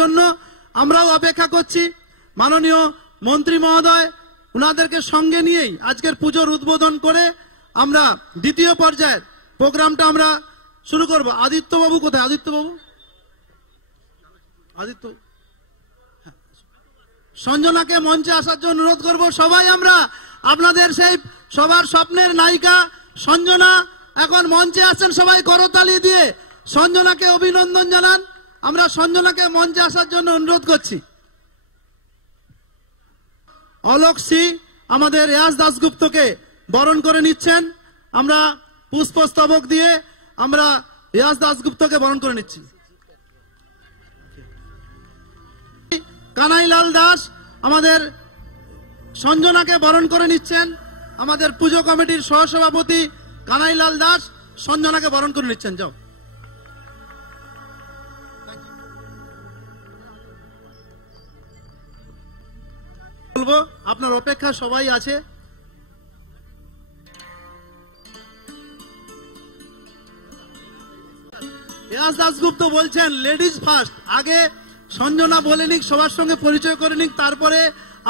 জন্য আমরাও অপেক্ষা করছি। মাননীয় মন্ত্রী মহোদয় উনাদেরকে সঙ্গে নিয়েই আজকের পুজোর উদ্বোধন করে আমরা দ্বিতীয় পর্যায়ের প্রোগ্রামটা আমরা শুরু করব। আদিত্যবাবু কোথায়? আদিত্যবাবু, আদিত্য সঞ্জনাকে মঞ্চে আসার জন্য অনুরোধ করব। সবাই আমরা আপনাদের সেই সবার স্বপ্নের নায়িকা সঞ্জনা এখন মঞ্চে আসছেন, সবাই করতালি দিয়ে সঞ্জনাকে অভিনন্দন জানান। আমরা সঞ্জনাকে মঞ্চে আসার জন্য অনুরোধ করছি। অলোক সি আমাদের রেয়াজ দাশগুপ্তকে বরণ করে নিচ্ছেন। আমরা পুষ্পস্তবক দিয়ে আমরা রেয়াজ দাশগুপ্তকে বরণ করে নিচ্ছি। কানাইলাল দাস আমাদের সঞ্জনাকে বরণ করে নিচ্ছেন। আমাদের পুজো কমিটির সহসভাপতি কানাইলাল দাস সঞ্জনাকে বরণ করে নিচ্ছেন। যাও, বলবো আপনার অপেক্ষা সবাই আছে। রেয়াজ দাশগুপ্ত বলছেন লেডিজ ফার্স্ট, আগে সঞ্জনা বলে নিক, সবার সঙ্গে পরিচয় করে নিক, তারপরে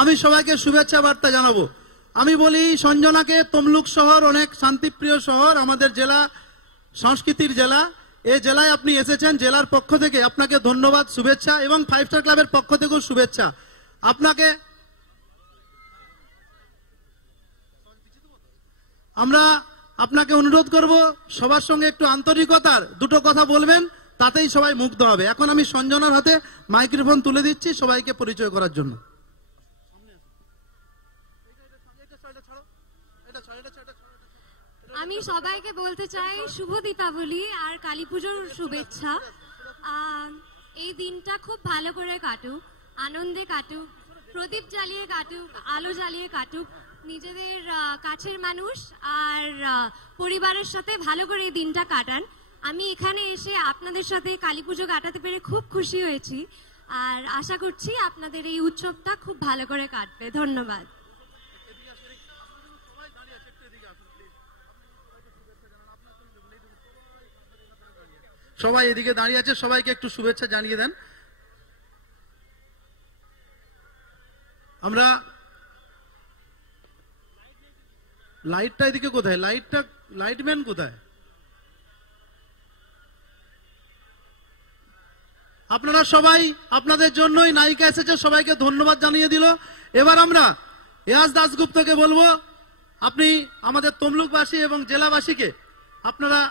আমি সবাইকে শুভেচ্ছা বার্তা জানাবো। আমি বলি সঞ্জনাকে, তমলুক শহর অনেক শান্তিপ্রিয় শহর, আমাদের জেলা সংস্কৃতির জেলা। এই জেলায় আপনি এসেছেন, জেলার পক্ষ থেকে আপনাকে ধন্যবাদ, শুভেচ্ছা, এবং 5 স্টার ক্লাবের পক্ষ থেকেও শুভেচ্ছা। আমরা আপনাকে অনুরোধ করব সবার সঙ্গে একটু আন্তরিকতার দুটো কথা বলবেন, তাতেই সবাই মুগ্ধ হবে। এখন আমি সঞ্জনার হাতে মাইক্রোফোন তুলে দিচ্ছি সবাইকে পরিচয় করার জন্য। আমি সবাইকে বলতে চাই শুভ দীপাবলি আর কালী পুজোর শুভেচ্ছা। এই দিনটা খুব ভালো করে কাটুক, আনন্দে কাটুক, প্রদীপ জ্বালিয়ে কাটুক, আলো জ্বালিয়ে কাটুক। নিজেদের কাছের মানুষ আর পরিবারের সাথে ভালো করে এই দিনটা কাটান। আমি এখানে এসে আপনাদের সাথে কালী পুজো কাটাতে পেরে খুব খুশি হয়েছি, আর আশা করছি আপনাদের এই উৎসবটা খুব ভালো করে কাটবে। ধন্যবাদ। সবাই এদিকে দাঁড়িয়ে আছে, সবাইকে একটু শুভেচ্ছা জানিয়ে দেন। আমরা লাইটটা এদিকে কোথায়? লাইটম্যান কোথায়? আপনারা সবাই আপনাদের জন্যই নায়িকা এসেছে, সবাইকে ধন্যবাদ জানিয়ে দিল। এবার আমরা রেয়াজ দাশগুপ্তকে বলবো, আপনি আমাদের তমলুকবাসী এবং জেলাবাসীকে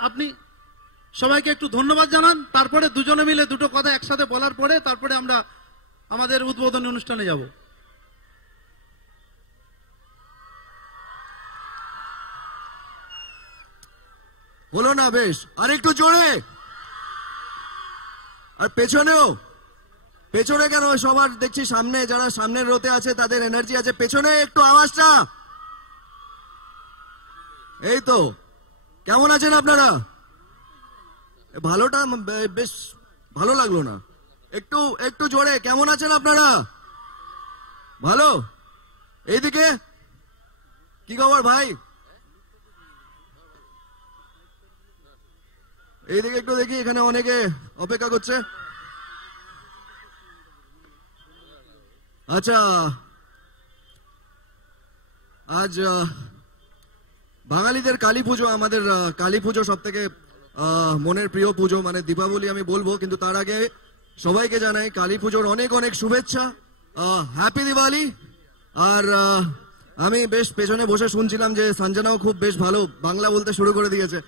আপনি সবাইকে একটু ধন্যবাদ জানান, তারপরে দুজনে মিলে দুটো কথা একসাথে বলার পরে তারপরে আমরা আমাদের উদ্বোধনী অনুষ্ঠানে যাব। হলো না? বেশ, আর একটু জোরে। আর পেছনেও, পেছনে কেন? সবার দেখছি সামনে, যারা সামনের রোতে আছে তাদের এনার্জি আছে। পেছনে একটু আওয়াজটা। এই তো, কেমন আছেন আপনারা? ভালোটা বেশ ভালো লাগলো না, একটু একটু জোরে। কেমন আছেন আপনারা? ভালো? এইদিকে কি খবর ভাই? এইদিকে একটু দেখি, এখানে অনেকে অপেক্ষা করছে। আচ্ছা, আজ বাঙালিদের কালী পুজো, আমাদের কালী পুজো সব থেকে মনের প্রিয় পুজো, মানে দীপাবলি আমি বলবো, কিন্তু তার আগে সবাইকে জানাই কালী পুজোর অনেক অনেক শুভেচ্ছা, হ্যাপি দিওয়ালি। আর আমি বেশ পেছনে বসে শুনছিলাম যে সঞ্জনাও খুব বেশ ভালো বাংলা বলতে শুরু করে দিয়েছে,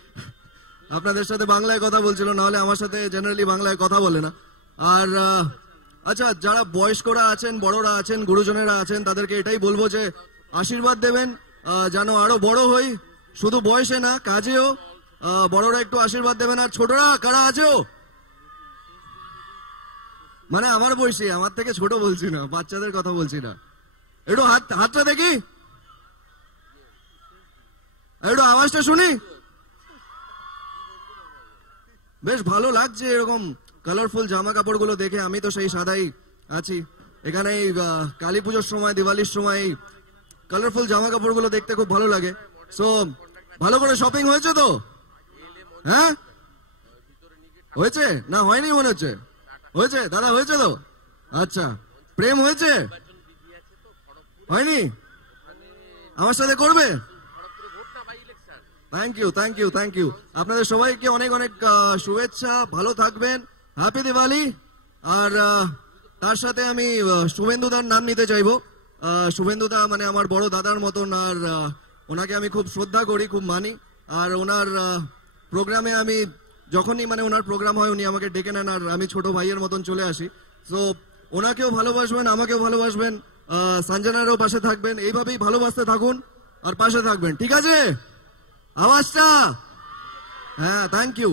আপনাদের সাথে বাংলায় কথা বলছিল, নাহলে আমার সাথে জেনারেলি বাংলায় কথা বলে না। আর আচ্ছা, যারা বয়স্করা আছেন, বড়রা আছেন, গুরুজনেরা আছেন, তাদেরকে এটাই বলবো যে আশীর্বাদ দেবেন, যেন আরো বড় হই, শুধু বয়সে না কাজেও। বড়রা একটু আশীর্বাদ দেবেন। আর ছোটরা কারা আছো? মানে আমার বয়সী, আমার থেকে ছোট বলছি না, বাচ্চাদের কথা বলছি না। একটু হাতটা দেখি, একটু আওয়াজটা শুনি। বেশ ভালো লাগছে এরকম কালারফুল জামা কাপড় গুলো দেখে। আমি তো সেই সাদাই আছি। এখানে কালী পুজোর সময়, দিওয়ালির সময় কালারফুল জামা কাপড় গুলো দেখতে খুব ভালো লাগে। সো ভালো করে শপিং হয়েছে তো? হ্যাঁ, হয়েছে না? হয়নি মনে হচ্ছে? হয়েছে দাদা, হয়েছে তো? আচ্ছা, প্রেম হয়েছে? হয়নি? আমার সাথে করবে? Thank you, thank you, thank you. আপনাদের সবাইকে অনেক অনেক শুভেচ্ছা, ভালো থাকবেন, হ্যাপি দিওয়ালি। আর তার সাথে আমি শুভেন্দুদার নাম নিতে চাইবো। শুভেন্দুদা মানে আমার বড় দাদার মতন, আর ওনাকে আমি খুব শ্রদ্ধা করি, খুব মানি। আর ওনার প্রোগ্রামে আমি যখনই মানে ওনার প্রোগ্রাম হয় উনি আমাকে ডেকে নেন, আর আমি ছোট ভাইয়ের মতন চলে আসি। তো ওনাকেও ভালোবাসবেন, আমাকেও ভালোবাসবেন, সঞ্জনারও পাশে থাকবেন, এইভাবেই ভালোবাসতে থাকুন আর পাশে থাকবেন, ঠিক আছে? আওয়াজটা, হ্যাঁ, থ্যাংক ইউ।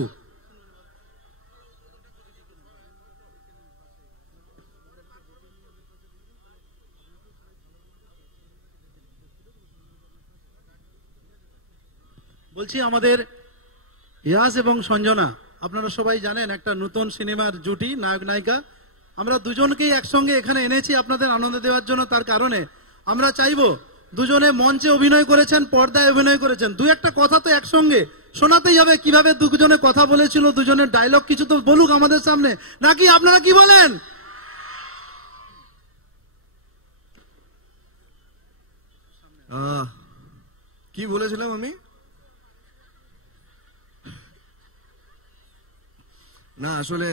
বলছি আমাদের ইয়াস এবং সঞ্জনা, আপনারা সবাই জানেন একটা নতুন সিনেমার জুটি, নায়ক নায়িকা। আমরা দুজনকেই একসঙ্গে এখানে এনেছি আপনাদের আনন্দ দেওয়ার জন্য। তার কারণে আমরা চাইবো, দুজনে মঞ্চে অভিনয় করেছেন, পর্দায় অভিনয় করেছেন, দু একটা কথা তো একসঙ্গে শোনাতেই হবে। কিভাবে দুজনে কথা বলেছিল, দুজনের ডায়লগ কিছু তো বলুক আমাদের সামনে, নাকি আপনারা কি বলেন? কি বলেছিলাম আমি? না আসলে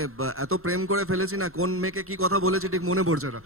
এত প্রেম করে ফেলেছি না, কোন মেয়েকে কি কথা বলেছি ঠিক মনে পড়ছে না।